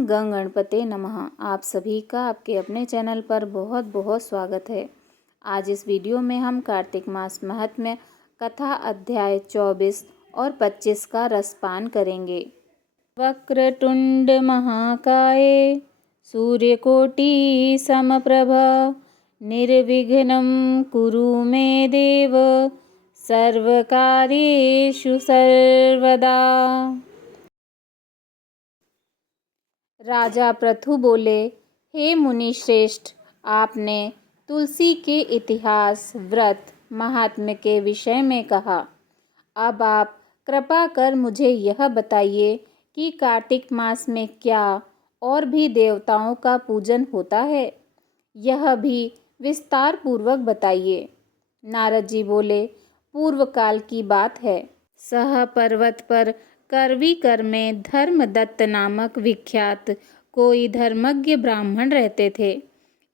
ओम गंग गणपते नमः। आप सभी का आपके अपने चैनल पर बहुत बहुत स्वागत है। आज इस वीडियो में हम कार्तिक मास महात्म्य कथा अध्याय 24 और 25 का रसपान करेंगे। वक्रतुंड महाकाय सूर्यकोटि समप्रभ निर्विघ्नं कुरु मे देव सर्वकार्येषु सर्वदा। राजा पृथु बोले, हे मुनि श्रेष्ठ, आपने तुलसी के इतिहास, व्रत, महात्म्य के विषय में कहा। अब आप कृपा कर मुझे यह बताइए कि कार्तिक मास में क्या और भी देवताओं का पूजन होता है, यह भी विस्तार पूर्वक बताइए। नारद जी बोले, पूर्व काल की बात है। सह पर्वत पर करवीकर में धर्मदत्त नामक विख्यात कोई धर्मज्ञ ब्राह्मण रहते थे।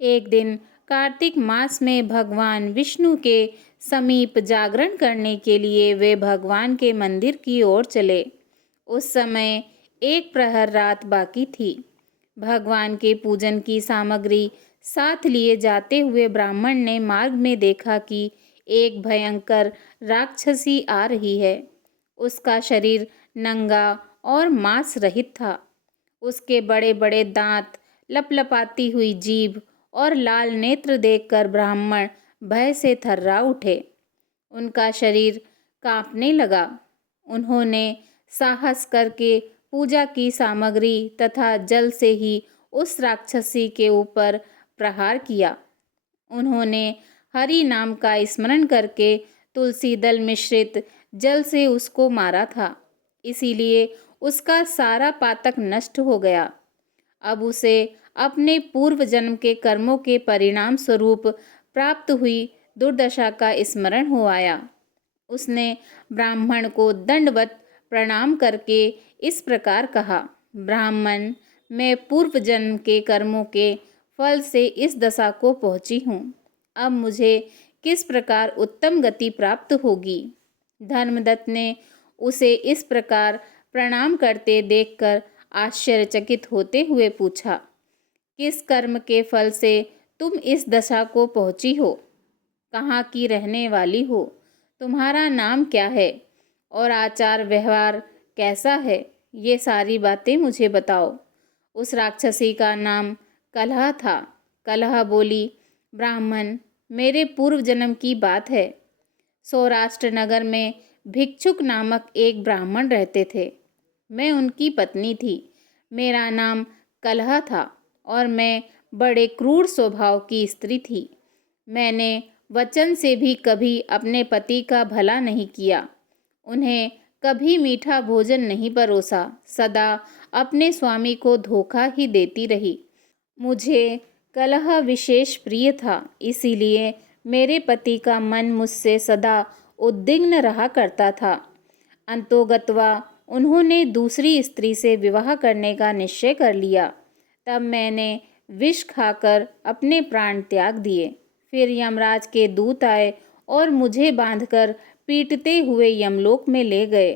एक दिन कार्तिक मास में भगवान विष्णु के समीप जागरण करने के लिए वे भगवान के मंदिर की ओर चले। उस समय एक प्रहर रात बाकी थी। भगवान के पूजन की सामग्री साथ लिए जाते हुए ब्राह्मण ने मार्ग में देखा कि एक भयंकर राक्षसी आ रही है। उसका शरीर नंगा और मांस रहित था। उसके बड़े बड़े दांत, लपलपाती हुई जीभ और लाल नेत्र देखकर ब्राह्मण भय से थर्रा उठे। उनका शरीर कांपने लगा। उन्होंने साहस करके पूजा की सामग्री तथा जल से ही उस राक्षसी के ऊपर प्रहार किया। उन्होंने हरि नाम का स्मरण करके तुलसी दल मिश्रित जल से उसको मारा था। इसीलिए उसका सारा पातक नष्ट हो गया। अब उसे अपने पूर्व जन्म के कर्मों के परिणाम स्वरूप प्राप्त हुई दुर्दशा का स्मरण हो आया। उसने ब्राह्मण को दंडवत प्रणाम करके इस प्रकार कहा, ब्राह्मण, मैं पूर्व जन्म के कर्मों के फल से इस दशा को पहुँची हूँ। अब मुझे किस प्रकार उत्तम गति प्राप्त होगी? धर्मदत्त ने उसे इस प्रकार प्रणाम करते देखकर आश्चर्यचकित होते हुए पूछा, किस कर्म के फल से तुम इस दशा को पहुँची हो? कहाँ की रहने वाली हो? तुम्हारा नाम क्या है और आचार व्यवहार कैसा है? ये सारी बातें मुझे बताओ। उस राक्षसी का नाम कलह था। कलह बोली, ब्राह्मण, मेरे पूर्व जन्म की बात है। सौराष्ट्र नगर में भिक्षुक नामक एक ब्राह्मण रहते थे। मैं उनकी पत्नी थी। मेरा नाम कलह था और मैं बड़े क्रूर स्वभाव की स्त्री थी। मैंने वचन से भी कभी अपने पति का भला नहीं किया। उन्हें कभी मीठा भोजन नहीं परोसा। सदा अपने स्वामी को धोखा ही देती रही। मुझे कलह विशेष प्रिय था, इसीलिए मेरे पति का मन मुझसे सदा उद्विग्न रहा करता था। अंतोगत्वा उन्होंने दूसरी स्त्री से विवाह करने का निश्चय कर लिया। तब मैंने विष खाकर अपने प्राण त्याग दिए। फिर यमराज के दूत आए और मुझे बांधकर पीटते हुए यमलोक में ले गए।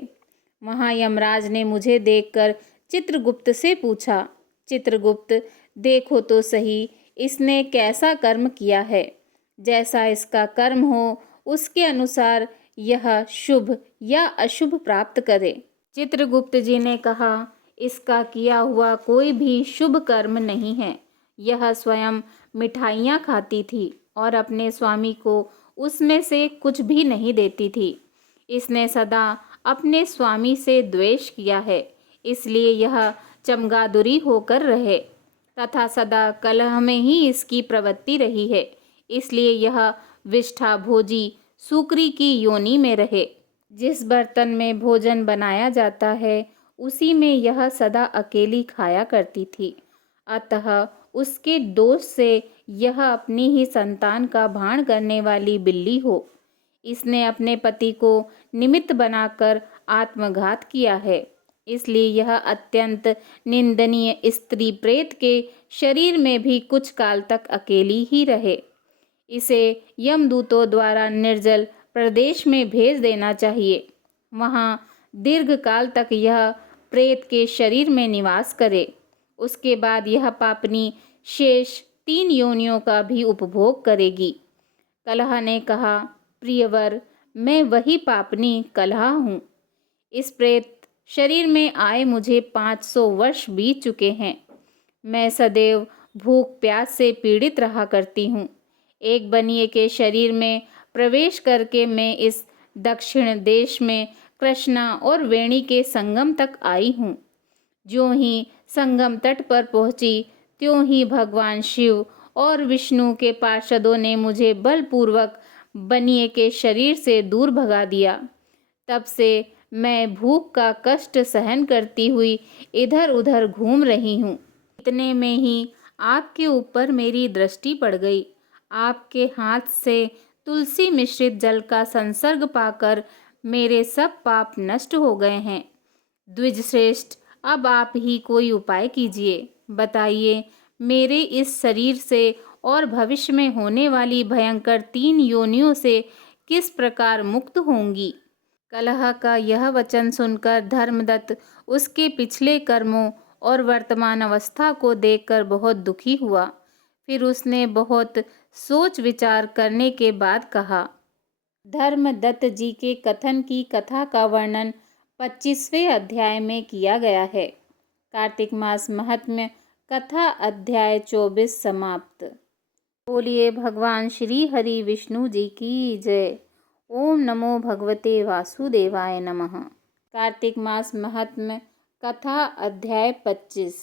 वहाँ यमराज ने मुझे देखकर चित्रगुप्त से पूछा, चित्रगुप्त, देखो तो सही, इसने कैसा कर्म किया है। जैसा इसका कर्म हो उसके अनुसार यह शुभ या अशुभ प्राप्त करे। चित्रगुप्त जी ने कहा, इसका किया हुआ कोई भी शुभ कर्म नहीं है। यह स्वयं मिठाइयाँ खाती थी और अपने स्वामी को उसमें से कुछ भी नहीं देती थी। इसने सदा अपने स्वामी से द्वेष किया है, इसलिए यह चमगादुरी होकर रहे तथा सदा कलह में ही इसकी प्रवृत्ति रही है। इसलिए यह विष्ठा भोजी सूकरी की योनि में रहे। जिस बर्तन में भोजन बनाया जाता है उसी में यह सदा अकेली खाया करती थी। अतः उसके दोष से यह अपनी ही संतान का भाण करने वाली बिल्ली हो। इसने अपने पति को निमित्त बनाकर आत्मघात किया है। इसलिए यह अत्यंत निंदनीय स्त्री प्रेत के शरीर में भी कुछ काल तक अकेली ही रहे। इसे यमदूतों द्वारा निर्जल प्रदेश में भेज देना चाहिए। वहाँ दीर्घ काल तक यह प्रेत के शरीर में निवास करे। उसके बाद यह पापनी शेष 3 योनियों का भी उपभोग करेगी। कलह ने कहा, प्रियवर, मैं वही पापनी कलह हूँ। इस प्रेत शरीर में आए मुझे 500 वर्ष बीत चुके हैं। मैं सदैव भूख प्यास से पीड़ित रहा करती हूँ। एक बनिए के शरीर में प्रवेश करके मैं इस दक्षिण देश में कृष्णा और वेणी के संगम तक आई हूँ। ज्यों ही संगम तट पर पहुंची, त्यों ही भगवान शिव और विष्णु के पार्षदों ने मुझे बलपूर्वक बनिए के शरीर से दूर भगा दिया। तब से मैं भूख का कष्ट सहन करती हुई इधर उधर घूम रही हूँ। इतने में ही आपके ऊपर मेरी दृष्टि पड़ गई। आपके हाथ से तुलसी मिश्रित जल का संसर्ग पाकर मेरे सब पाप नष्ट हो गए हैं। द्विज श्रेष्ठ, अब आप ही कोई उपाय कीजिए। बताइए, मेरे इस शरीर से और भविष्य में होने वाली भयंकर 3 योनियों से किस प्रकार मुक्त होंगी। कलह का यह वचन सुनकर धर्मदत्त उसके पिछले कर्मों और वर्तमान अवस्था को देखकर बहुत दुखी हुआ। फिर उसने बहुत सोच विचार करने के बाद कहा, धर्मदत्त जी के कथन की कथा का वर्णन 25वें अध्याय में किया गया है। कार्तिक मास महात्म्य कथा अध्याय 24 समाप्त। बोलिए भगवान श्री हरि विष्णु जी की जय। ओम नमो भगवते वासुदेवाय नमः। कार्तिक मास महात्म्य कथा अध्याय 25।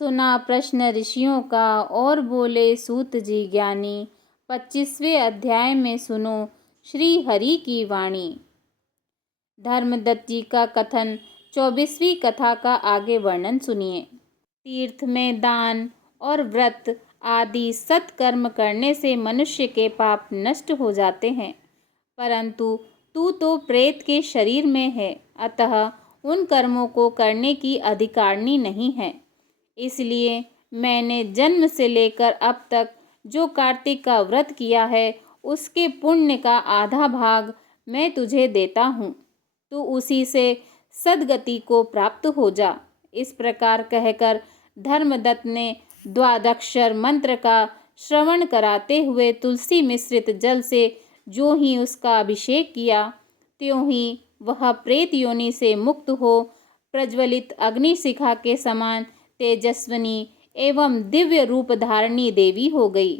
सुना प्रश्न ऋषियों का और बोले सूत जी ज्ञानी। 25वें अध्याय में सुनो श्री हरि की वाणी। धर्मदत्त जी का कथन 24वीं कथा का आगे वर्णन सुनिए। तीर्थ में दान और व्रत आदि सत्कर्म करने से मनुष्य के पाप नष्ट हो जाते हैं, परंतु तू तो प्रेत के शरीर में है, अतः उन कर्मों को करने की अधिकारिणी नहीं है। इसलिए मैंने जन्म से लेकर अब तक जो कार्तिक का व्रत किया है, उसके पुण्य का आधा भाग मैं तुझे देता हूँ। तू उसी से सद्गति को प्राप्त हो जा। इस प्रकार कहकर धर्मदत्त ने द्वादक्षर मंत्र का श्रवण कराते हुए तुलसी मिश्रित जल से जो ही उसका अभिषेक किया, त्यों ही वह प्रेत योनि से मुक्त हो प्रज्वलित अग्निशिखा के समान तेजस्विनी एवं दिव्य रूप धारणी देवी हो गई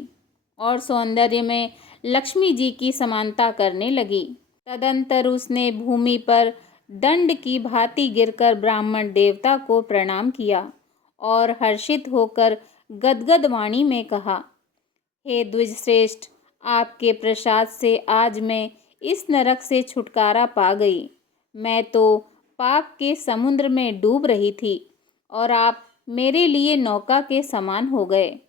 और सौंदर्य में लक्ष्मी जी की समानता करने लगी। तदंतर उसने भूमि पर दंड की भांति गिरकर ब्राह्मण देवता को प्रणाम किया और हर्षित होकर गदगद वाणी में कहा, हे द्विजश्रेष्ठ, आपके प्रसाद से आज मैं इस नरक से छुटकारा पा गई। मैं तो पाप के समुद्र में डूब रही थी और आप मेरे लिए नौका के समान हो गए।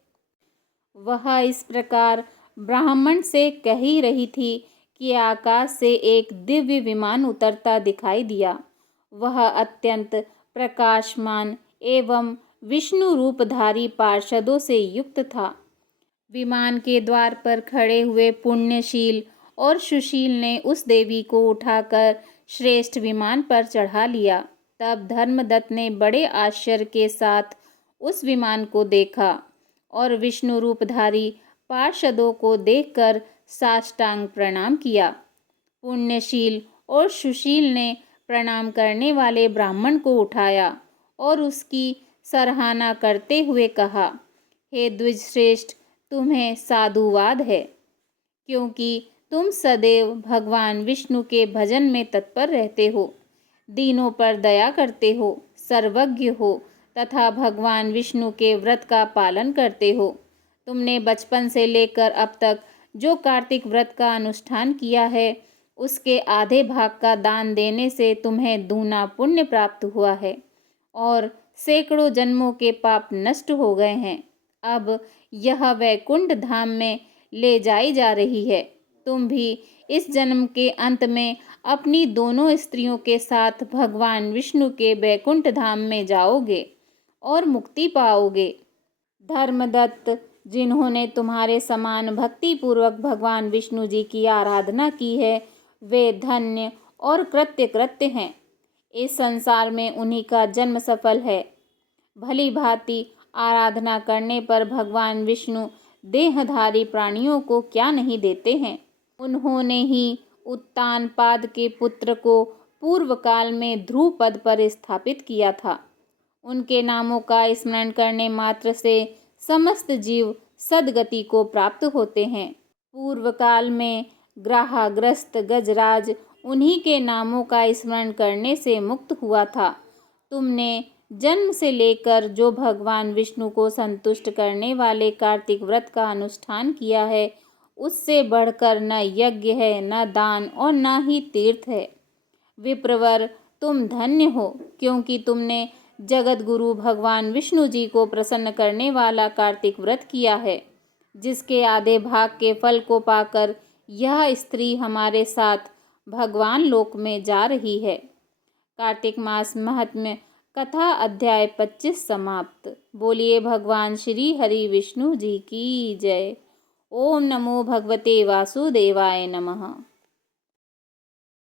वह इस प्रकार ब्राह्मण से कह ही रही थी कि आकाश से एक दिव्य विमान उतरता दिखाई दिया। वह अत्यंत प्रकाशमान एवं विष्णु रूपधारी पार्षदों से युक्त था। विमान के द्वार पर खड़े हुए पुण्यशील और सुशील ने उस देवी को उठाकर श्रेष्ठ विमान पर चढ़ा लिया। तब धर्मदत्त ने बड़े आश्चर्य के साथ उस विमान को देखा और विष्णु रूपधारी पार्षदों को देखकर साष्टांग प्रणाम किया। पुण्यशील और सुशील ने प्रणाम करने वाले ब्राह्मण को उठाया और उसकी सराहना करते हुए कहा, हे द्विजश्रेष्ठ, तुम्हें साधुवाद है, क्योंकि तुम सदैव भगवान विष्णु के भजन में तत्पर रहते हो, दीनों पर दया करते हो, सर्वज्ञ हो तथा भगवान विष्णु के व्रत का पालन करते हो। तुमने बचपन से लेकर अब तक जो कार्तिक व्रत का अनुष्ठान किया है, उसके आधे भाग का दान देने से तुम्हें दूना पुण्य प्राप्त हुआ है और सैकड़ों जन्मों के पाप नष्ट हो गए हैं। अब यह वैकुंठ धाम में ले जाई जा रही है। तुम भी इस जन्म के अंत में अपनी दोनों स्त्रियों के साथ भगवान विष्णु के वैकुंठ धाम में जाओगे और मुक्ति पाओगे। धर्मदत्त, जिन्होंने तुम्हारे समान भक्ति पूर्वक भगवान विष्णु जी की आराधना की है, वे धन्य और कृत्य हैं। इस संसार में उन्हीं का जन्म सफल है। भली भांति आराधना करने पर भगवान विष्णु देहधारी प्राणियों को क्या नहीं देते हैं। उन्होंने ही उत्तानपाद के पुत्र को पूर्व काल में ध्रुव पद पर स्थापित किया था। उनके नामों का स्मरण करने मात्र से समस्त जीव सद्गति को प्राप्त होते हैं। पूर्व काल में ग्रहाग्रस्त गजराज उन्हीं के नामों का स्मरण करने से मुक्त हुआ था। तुमने जन्म से लेकर जो भगवान विष्णु को संतुष्ट करने वाले कार्तिक व्रत का अनुष्ठान किया है, उससे बढ़कर न यज्ञ है, न दान और न ही तीर्थ है। विप्रवर, तुम धन्य हो, क्योंकि तुमने जगत गुरु भगवान विष्णु जी को प्रसन्न करने वाला कार्तिक व्रत किया है, जिसके आधे भाग के फल को पाकर यह स्त्री हमारे साथ भगवान लोक में जा रही है। कार्तिक मास महात्म्य कथा अध्याय 25 समाप्त। बोलिए भगवान श्री हरि विष्णु जी की जय। ओम नमो भगवते वासुदेवाय नमः।